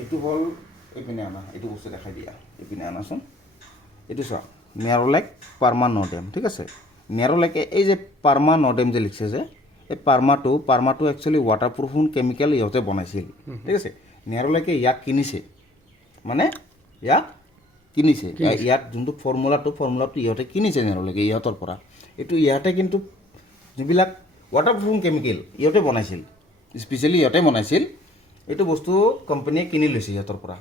এইটো হ'ল এইপিনে আনা, এইটো বস্তু দেখাই দিয়া, এইপিনে আনাচোন। এইটো চোৱা নেৰলেক পাৰ্মা নডেম, ঠিক আছে। নেৰলেকে এই যে পাৰ্মা নডেম যে লিখিছে যে, এই পাৰ্মাটো একচুৱেলি ৱাটাৰপ্ৰুফিং কেমিকেল ইহঁতে বনাইছিল, ঠিক আছে। নেৰলেকে ইয়াক কিনিছে, মানে ইয়াক কিনিছে, ইয়াত যোনটো ফৰ্মুলাটো ইহঁতে কিনিছে নেৰলেকে ইহঁতৰ পৰা। এইটো ইহঁতে কিন্তু যিবিলাক ৱাটাৰপ্ৰুফিং কেমিকেল ইহঁতে বনাইছিল, স্পেচিয়েলি ইহঁতে বনাইছিল। এইটো বস্তু কোম্পানীয়ে কিনি লৈছে ইহঁতৰ পৰা।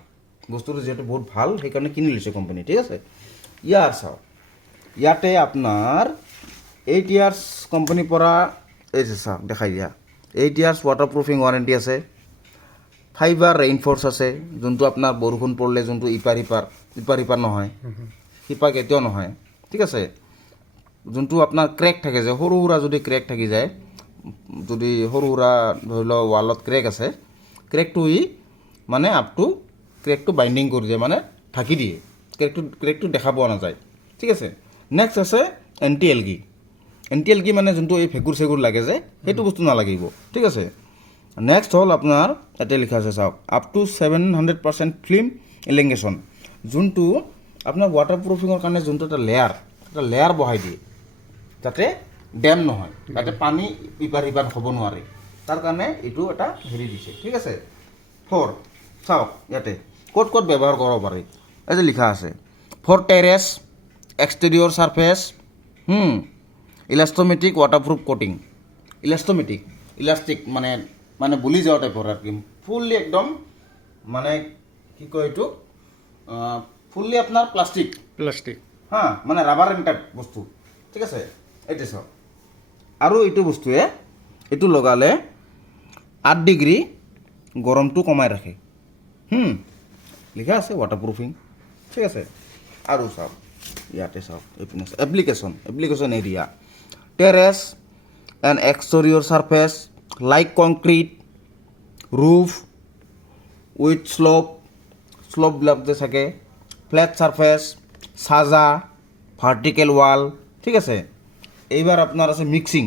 বস্তুটো যিহেতু বহুত ভাল সেইকাৰণে কিনি লৈছে কোম্পানী, ঠিক আছে। ইয়াৰ চাওক, ইয়াতে আপোনাৰ 8 years কোম্পানীৰ পৰা এই যে চাওক দেখাই দিয়া, 8 years ৱাটাৰপ্ৰুফিং ৱাৰেণ্টি আছে। ফাইবাৰ ৰেইনফৰ্চ আছে, যোনটো আপোনাৰ বৰষুণ পৰিলে যোনটো ইপাৰ সিপাৰ নহয়, সিপাৰ কেতিয়াও নহয়, ঠিক আছে। যোনটো আপোনাৰ ক্ৰেক থাকে যে, সৰু সুৰা যদি ক্ৰেক থাকি যায়, যদি সৰু সুৰা ধৰি লওক ৱালত ক্ৰেক আছে, ক্ৰেকটো মানে আপটো ক্ৰেকটো বাইণ্ডিং কৰি দিয়ে, মানে ঢাকি দিয়ে, ক্ৰেকটো দেখা পোৱা নাযায়, ঠিক আছে। নেক্সট আছে এণ্টি এলগি মানে যোনটো এই ভেঁকুৰ চেগুৰ লাগে যে, সেইটো বস্তু নালাগিব, ঠিক আছে। নেক্সট হ'ল আপোনাৰ ইয়াতে লিখা আছে চাওক, আপ টু 700% ফিল্ম ইলেংগেশ্যন, যোনটো আপোনাৰ ৱাটাৰপ্ৰুফিঙৰ কাৰণে যোনটো এটা লেয়াৰ বহাই দিয়ে, যাতে ডেম নহয়, যাতে পানী ইপাৰ সিপাৰ হ'ব নোৱাৰে, তাৰ কাৰণে এইটো এটা হেৰি দিছে, ঠিক আছে। 4 চাওক ইয়াতে ক'ত ব্যৱহাৰ কৰিব পাৰি, এই যে লিখা আছে, for terrace exterior surface, elastomeric waterproof coating. Elastic মানে বলি যোৱা টাইপৰ আৰু কি, ফুল্লি একদম মানে কি কয় এইটো, ফুল্লি আপোনাৰ প্লাষ্টিক মানে ৰাবাৰ টাইপ বস্তু, ঠিক আছে। এইটো চাওক, আৰু এইটো বস্তুৱে এইটো লগালে 8 ডিগ্ৰী গৰমটো কমাই ৰাখে, লিখা আছে ৱাটাৰপ্ৰুফিং, ঠিক আছে। আৰু চাওক ইয়াতে চাওক, এইপিনে application area, terrace and exterior surface like concrete, roof with শ্লপবিলাক যে থাকে, ফ্লেট ছাৰফেচ, চাজা, ভাৰ্টিকেল ৱাল, ঠিক আছে। এইবাৰ আপোনাৰ আছে মিক্সিং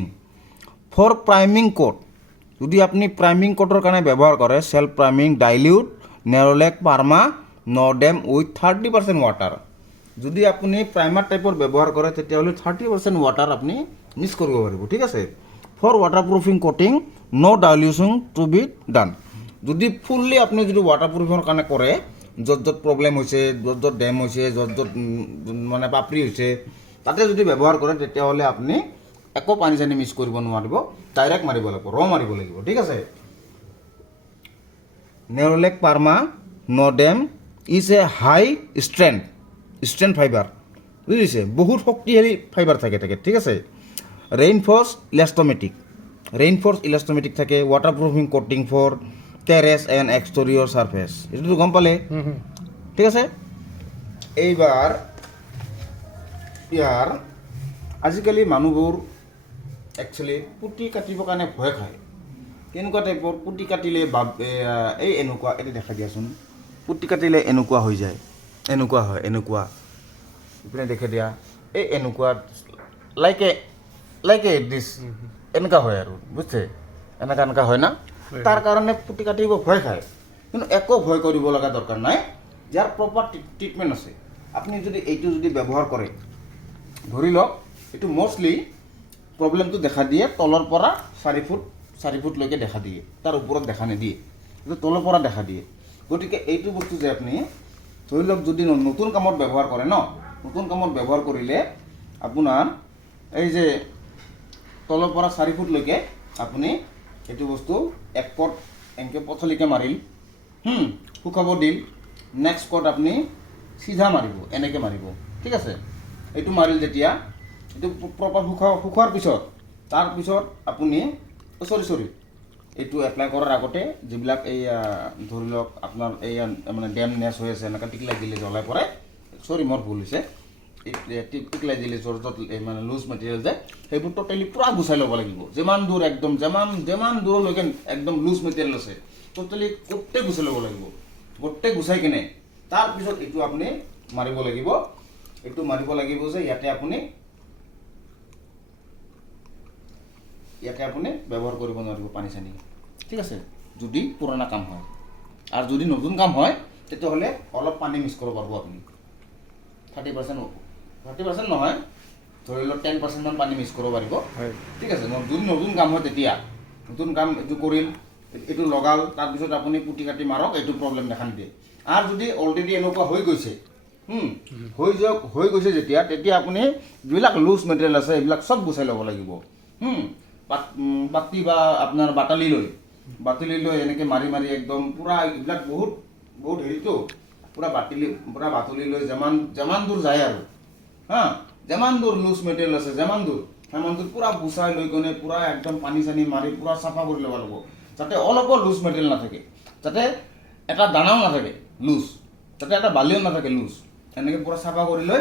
ফৰ প্ৰাইমিং কোট, যদি আপুনি প্ৰাইমিং কোটৰ কাৰণে ব্যৱহাৰ কৰে, self priming dilute Nerolac Perma Nodem with 30% water. যদি আপুনি প্ৰাইমাৰ টাইপৰ ব্যৱহাৰ কৰে তেতিয়াহ'লে 30% ৱাটাৰ আপুনি মিক্স কৰিব পাৰিব, ঠিক আছে। ফৰ ৱাটাৰপ্ৰুফিং কোটিং ন' ডাইলিউশ্যন টু বি ডান। যদি ফুল্লি আপুনি যদি ৱাটাৰপ্ৰুফিঙৰ কাৰণে কৰে, য'ত প্ৰব্লেম হৈছে, য'ত ডেম হৈছে, য'ত মানে পাপৰি হৈছে, তাতে যদি ব্যৱহাৰ কৰে তেতিয়াহ'লে আপুনি একো পানী চানী মিক্স কৰিব নোৱাৰিব, ডাইৰেক্ট মাৰিব লাগিব, মাৰিব লাগিব, ঠিক আছে। Nerolac Perma Nodem is a high strength fibre, বুজিছে, বহুত শক্তিশালী ফাইবাৰ থাকে, ঠিক আছে। ৰেইনফৰ্চ ইলাষ্টমেটিক থাকে, waterproofing coating for terrace and exterior surface, এইটোতো গম পালে, ঠিক আছে। এইবাৰ ইয়াৰ আজিকালি মানুহবোৰ একচুৱেলি পুতি কাটিবৰ কাৰণে ভয় খায়। কেনেকুৱা টাইপৰ পুতি কাটিলে এই এনেকুৱা, এইটো দেখা দিয়াচোন, পুতি কাটিলে এনেকুৱা হৈ যায়, এনেকুৱা হয়, ইপিনে দেখে দিয়া, এই এনেকুৱা লাইক দিছ, এনেকুৱা হয় আৰু, বুজিছে, এনেকুৱা হয় না, তাৰ কাৰণে পুতি কাটিব ভয় খায়। কিন্তু একো ভয় কৰিব লগা দৰকাৰ নাই, যাৰ প্ৰপাৰ ট্ৰিটমেণ্ট আছে। আপুনি যদি এইটো ব্যৱহাৰ কৰে, ধৰি লওক এইটো মষ্টলি প্ৰব্লেমটো দেখা দিয়ে তলৰ পৰা 4 ফুটলৈকে দেখা দিয়ে, তাৰ ওপৰত দেখা নিদিয়ে, এইটো তলৰ পৰা দেখা দিয়ে। গতিকে এইটো বস্তু যে আপুনি ধৰি লওক যদি নতুন কামত ব্যৱহাৰ কৰে নতুন কামত ব্যৱহাৰ কৰিলে আপোনাৰ এই যে তলৰ পৰা 4 ফুটলৈকে আপুনি এইটো বস্তু 1 কট এনেকৈ পথলিকৈ মাৰিল, শুকাব দিল, নেক্সট কট আপুনি চিধা মাৰিব, এনেকৈ মাৰিব, ঠিক আছে। এইটো মাৰিল যেতিয়া, এইটো প্ৰপাৰ শুকোৱাৰ পিছত, তাৰপিছত আপুনি এইটো এপ্লাই কৰাৰ আগতে যিবিলাক এই ধৰি লওক আপোনাৰ এই মানে ডেম নেচ হৈ আছে, এনেকৈ টিকলাই দিলে জ্বলাই পৰে, মোৰ ভুল হৈছে, টিকলাই দিলে য'ত মানে লুজ মেটেৰিয়েল যে, সেইবোৰ টোটেলি পূৰা গুচাই ল'ব লাগিব, যিমান দূৰ একদম যিমান দূৰলৈকে একদম লুজ মেটেৰিয়েল আছে টোটেলি গোটেই গুচাই ল'ব লাগিব। গোটেই গুচাই কিনে তাৰপিছত এইটো আপুনি মাৰিব লাগিব, যে ইয়াতে আপুনি ব্যৱহাৰ কৰিব নোৱাৰিব পানী চানী, ঠিক আছে, যদি পুৰণা কাম হয়। আৰু যদি নতুন কাম হয় তেতিয়াহ'লে অলপ পানী মিক্স কৰিব পাৰিব আপুনি 30% নহয় ধৰি লওক 10% মান পানী মিক্স কৰিব পাৰিব ঠিক আছে যদি নতুন কাম হয় তেতিয়া নতুন কাম এইটো কৰিল এইটো লগাল তাৰপিছত আপুনি পুটি কাটি মাৰক এইটো প্ৰব্লেম দেখা নিদিয়ে আৰু যদি অলৰেডি এনেকুৱা হৈ গৈছে হৈ গৈছে তেতিয়া আপুনি যিবিলাক লুজ মেটেৰিয়েল আছে এইবিলাক চব গুচাই ল'ব লাগিব পাতি বা আপোনাৰ বাটালি লৈ এনেকৈ মাৰি মাৰি একদম পূৰা এইবিলাক বহুত হেৰিটো পূৰা বাটলি লৈ যিমান দূৰ যায় আৰু যিমান দূৰ লুজ মেটেৰিয়েল আছে সিমান দূৰ পূৰা গুচাই লৈ কিনে পূৰা একদম পানী চানী মাৰি পূৰা চাফা কৰি ল'ব লাগিব যাতে অলপো লুজ মেটেৰিয়েল নাথাকে যাতে এটা দানাও নাথাকে লুজ যাতে এটা বালিও নাথাকে লুজ এনেকৈ পূৰা চাফা কৰি লৈ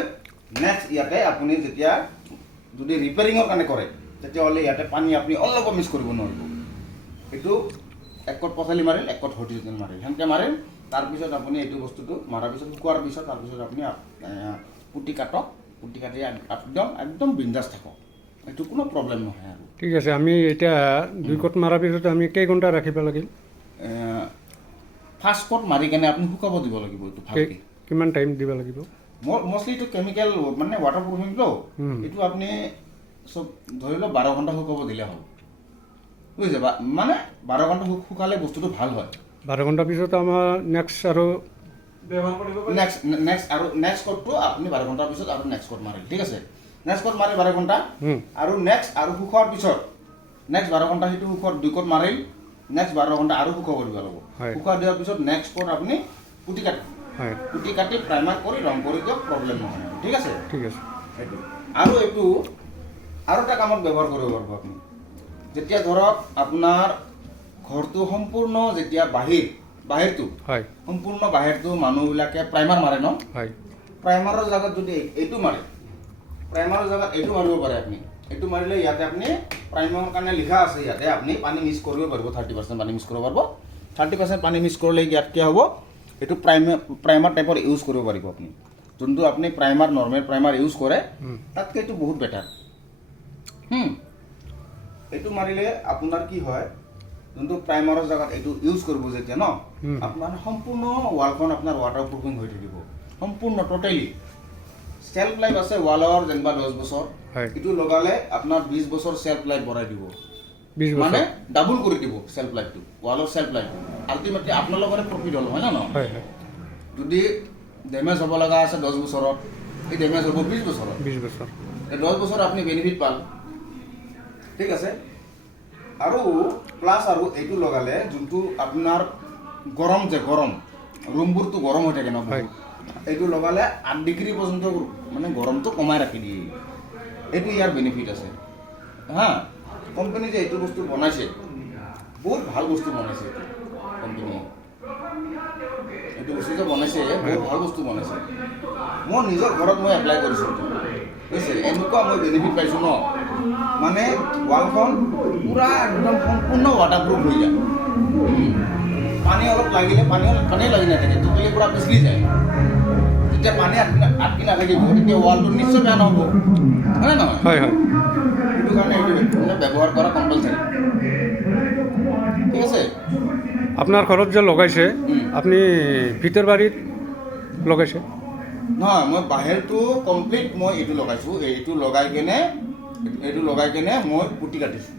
নেক্সট ইয়াতে আপুনি যেতিয়া যদি ৰিপেয়াৰিঙৰ কাৰণে কৰে তেতিয়াহ'লে ইয়াতে পানী আপুনি অলপো মিক্স কৰিব নোৱাৰিব এইটো এক কট পথালি মাৰিল এক কট হৰ্টিজেন মাৰিল সেনেকৈ মাৰিল তাৰপিছত আপুনি এইটো বস্তুটো মৰাৰ পিছত শুকোৱাৰ পিছত তাৰপিছত আপুনি পুটি কাটি একদম বিন্দাছ থাকক এইটো কোনো প্ৰব্লেম নহয় আৰু ঠিক আছে আমি এতিয়া 2 কট মাৰাৰ পিছত আমি কেই ঘণ্টা ৰাখিব লাগিল ফাৰ্ষ্ট কট মাৰি কেনে আপুনি শুকাব দিব লাগিব এইটো ভালকৈ কিমান টাইম দিব লাগিব মষ্টলি এইটো কেমিকেল মানে ৱাটাৰ প্ৰুফিংটো এইটো আপুনি চব ধৰি লওক 12 ঘণ্টা শুকাব দিলে হ'ল বুজিছে মানে 12 ঘণ্টা শুকালে বস্তুটো ভাল হয় 12 ঘণ্টাৰ পিছত আমাৰ নেক্সট আৰু নেক্সট কটটো আপুনি 12 ঘণ্টাৰ পিছত আৰু নেক্সট কট মাৰিল ঠিক আছে নেক্সট কট মাৰি 12 ঘণ্টা আৰু নেক্সট আৰু শুকোৱাৰ পিছত নেক্সট 12 ঘণ্টা সেইটো শুকোৱাৰ 2 কট মাৰিল নেক্সট 12 ঘণ্টা আৰু শুকাব দিব লাগিব শুকোৱা দিয়াৰ পিছত নেক্সট কট আপুনি পুটি কাটি প্ৰাইমাৰ কৰি ৰং কৰি দিয়ক প্ৰব্লেম নহয় ঠিক আছে এইটো এইটো আৰু এটা কামত ব্যৱহাৰ কৰিব পাৰিব আপুনি যেতিয়া ধৰক আপোনাৰ ঘৰটো সম্পূৰ্ণ যেতিয়া বাহিৰটো সম্পূৰ্ণ বাহিৰটো মানুহবিলাকে প্ৰাইমাৰ মাৰে ন প্ৰাইমাৰৰ জাগাত যদি এইটো মাৰে প্ৰাইমাৰৰ জাগাত এইটো মাৰিব পাৰে আপুনি এইটো মাৰিলে ইয়াতে আপুনি প্ৰাইমাৰৰ কাৰণে লিখা আছে ইয়াতে আপুনি পানী মিক্স কৰিব পাৰিব 30% পানী মিক্স কৰিব পাৰিব 30% পানী মিক্স কৰিলে ইয়াত কি হ'ব এইটো প্ৰাইমাৰ টাইপৰ ইউজ কৰিব পাৰিব আপুনি যোনটো আপুনি নৰ্মেল প্ৰাইমাৰ ইউজ কৰে তাতকৈ এইটো বহুত বেটাৰ এইটো মাৰিলে আপোনাৰ কি হয় যোনটো প্ৰাইমাৰৰ জাগাত এইটো ইউজ কৰিব যেতিয়া ন আপোনাৰ সম্পূৰ্ণ ৱালখন আপোনাৰ ৱাটাৰ প্ৰুফিং হৈ থাকিব সম্পূৰ্ণ টোটেলি সেলফ লাইফ আছে ৱালৰ যেনিবা 10 বছৰ এইটো লগালে আপোনাৰ 20 বছৰ সেলফ লাইফ বঢ়াই দিব মানে ডাবল কৰি দিব সেলফ লাইফটো ৱালৰ সেলফ লাইফটো আল্টিমেটলি আপোনালোকৰে প্ৰফিট হ'ল হয় না নহয় যদি ডেমেজ হ'ব লগা আছে 10 বছৰত এই ডেমেজ হ'ব 20 বছৰত 10 বছৰ আপুনি বেনিফিট পাল ঠিক আছে আৰু প্লাছ আৰু এইটো লগালে যোনটো আপোনাৰ গৰম ৰুমবোৰটো গৰম হৈ থাকে ন এইটো লগালে 8 ডিগ্ৰী পৰ্যন্ত মানে গৰমটো কমাই ৰাখি দিয়ে এইটো ইয়াৰ বেনিফিট আছে কোম্পানী যে এইটো বস্তু বনাইছে বহুত ভাল বস্তু বনাইছে কোম্পানীয়ে এইটো বস্তু যে বনাইছে বহুত ভাল বস্তু বনাইছে মই নিজৰ ঘৰত মই এপ্লাই কৰিছোঁ বুজিছে এনেকুৱা মই বেনিফিট পাইছোঁ ন মানে ৱালখন পূৰা একদম সম্পূৰ্ণ ৱাটাৰপ্ৰুফ হৈ যায় পানী অলপ লাগিলে পানী লাগি নাথাকে টোটেলি পূৰা পিছলি যায় যেতিয়া পানী আটকি নাথাকিব তেতিয়া ৱালটো নিশ্চয় বেয়া নহ'ব হয়নে নহয় সেইটো কাৰণে এইটো ব্যৱহাৰ কৰা কম্পালচাৰী ঠিক আছে আপোনাৰ ঘৰত যে লগাইছে আপুনি ভিতৰ বাৰীত লগাইছে নহয় মই বাহিৰটো কমপ্লিট মই এইটো লগাইছোঁ এইটো লগাই কেনে মই পুটি কাটিছোঁ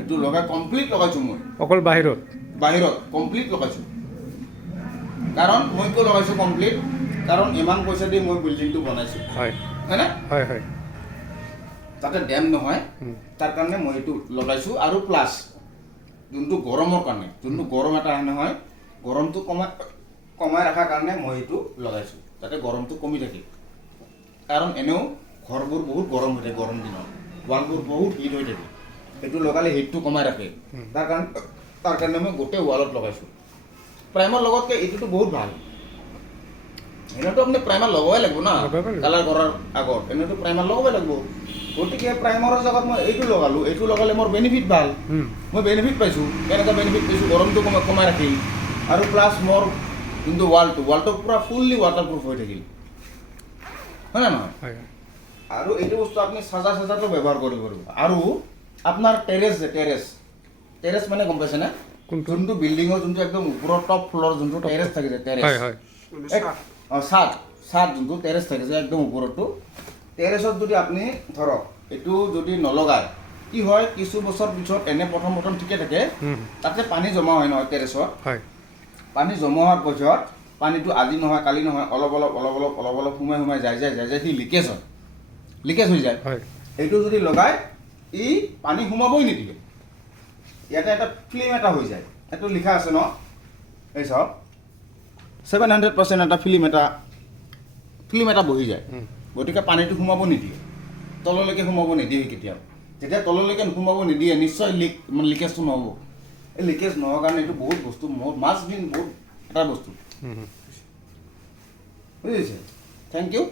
এইটো লগাই কমপ্লিট লগাইছোঁ মই অকল বাহিৰত কমপ্লিট লগাইছোঁ কাৰণ মই কিয় লগাইছোঁ কমপ্লিট কাৰণ ইমান পইচা দি মই বিল্ডিংটো বনাইছোঁ হয়নে যাতে ডেম নহয় তাৰ কাৰণে মই এইটো লগাইছোঁ আৰু প্লাছ যোনটো গৰমৰ কাৰণে যোনটো গৰম এটা আহে নহয় গৰমটো কমাই ৰখাৰ কাৰণে মই এইটো লগাইছোঁ যাতে গৰমটো কমি থাকে কাৰণ এনেও ঘৰবোৰ বহুত গৰম হৈ থাকে গৰম দিনত ৱালবোৰ বহুত হিট হৈ থাকে এইটো লগালে হিটটো কমাই ৰাখে তাৰ কাৰণে মই গোটেই ৱালত লগাইছোঁ প্ৰাইমাৰ লগতকৈ এইটোতো বহুত ভাল এনেতো আপুনি প্ৰাইমাৰ লগাবই লাগিব না কালাৰ কৰাৰ আগত এনেতো প্ৰাইমাৰ লগাবই লাগিব গতিকে প্ৰাইমাৰৰ জেগাত মই এইটো লগালে মোৰ বেনিফিট ভাল মই বেনিফিট পাইছোঁ কেনেকৈ বেনিফিট পাইছোঁ গৰমটো কমাই ৰাখিল আৰু প্লাছ মোৰ যোনটো ৱালটো পূৰা ফুল্লি ৱাটাৰপ্ৰুফ হৈ থাকিল হয় নে নহয় আৰু এইটো বস্তু আপুনি চাজাটো ব্যৱহাৰ কৰিব পাৰিব আৰু আপোনাৰ টেৰেছ মানে গম পাইছেনে কোনটো যোনটো বিল্ডিঙৰ যোনটো একদম ওপৰৰ টপ ফ্ল'ৰ যোনটো টেৰেছ থাকে যে টেৰেছ হয় হয় চাদ যোনটো টেৰেছ থাকে যে একদম ওপৰতো টেৰেছত যদি আপুনি ধৰক এইটো যদি নলগায় কি হয় কিছু বছৰ পিছত এনে প্ৰথম ঠিকে থাকে তাতে পানী জমা হয় নহয় টেৰেছত হয় পানী জমা হোৱাৰ পিছত পানীটো আজি নহয় কালি নহয় অলপ অলপ সোমাই যায় সি লিকেজ হৈ যায় হয় এইটো যদি লগায় ই পানী সোমাবই নিদিয়ে ইয়াতে এটা ফিল্ম এটা হৈ যায় এইটো লিখা আছে ন এই চাওক 700% এটা ফিল্ম এটা বহি যায় গতিকে পানীটো সোমাব নিদিয়ে তললৈকে সোমাব নিদিয়ে কেতিয়াও যেতিয়া তললৈকে সোমাব নিদিয়ে নিশ্চয় লিকেজটো নহ'ব এই লিকেজ নোহোৱাৰ কাৰণে এইটো বহুত বস্তু মাছ বিন বহুত এটা বস্তু বুজিছে থেংক ইউ